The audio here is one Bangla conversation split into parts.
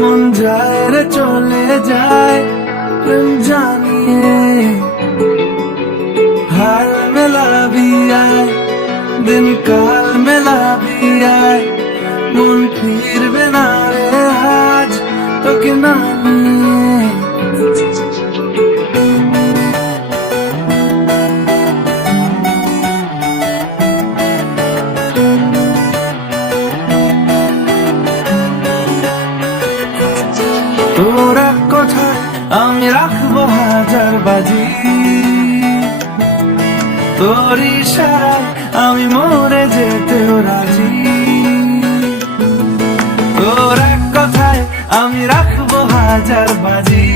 মন যায় রে চলে যায় প্রেম জানিয়ে, হাল মেলা भी आए दिन काल मेला भी आए, মন ফিরবে না রে আজ তোকে না নিয়ে। তোর এক কথায় আমি রাখবো হাজার বাজি, তোর ইশারায় আমি মরে যেতেও রাজি। তোর এক কথায় আমি রাখবো হাজার বাজি,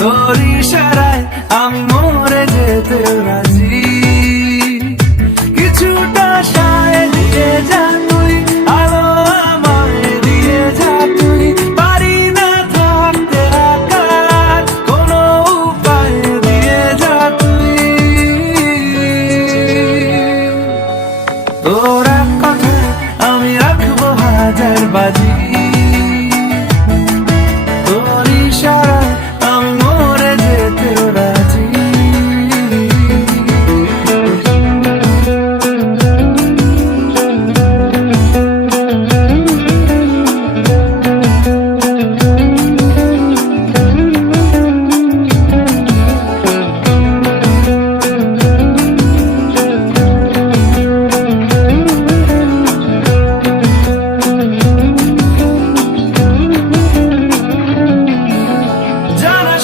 তোর ইশারায় আমি মরে যেতেও রাজি। কিছুটা সায় দিয়ে যা তুই, আলো আমায় দিয়ে যা তুই, পারি না থাকতে একা, কোনো উপায় দিয়ে যা তুই। তোর এক কথায় আমি রাখবো হাজার বাজি, তোর ইশারায় আমি মরে যেতেও রাজি।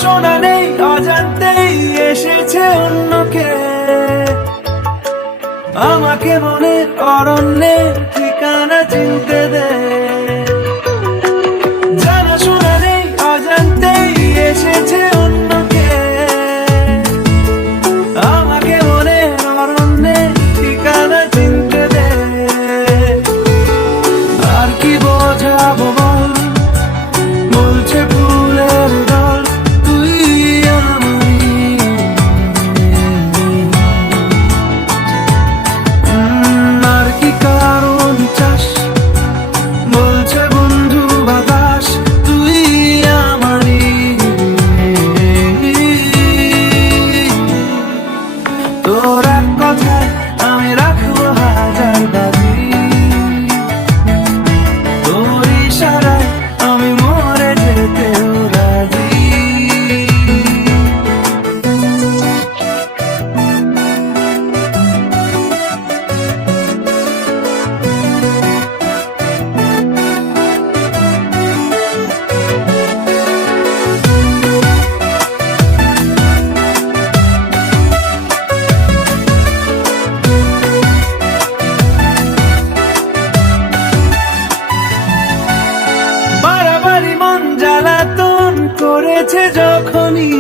শোনা নেই অজান্তেই এসেছে অন্যকে, আমাকে মনের অরণ্যের ঠিকানা চিনতে দে। জানা শোনা নেই অজান্তেই এসেছে অন্যকে, আমাকে মনের অরণ্যের ঠিকানা চিনতে দে। আর কি বোঝাবো বল, বলছে ফুলের দল জ্বালাতন করেছে যখনই,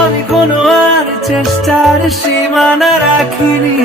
আমি কোনো আর চেষ্টার সীমানা রাখিনি।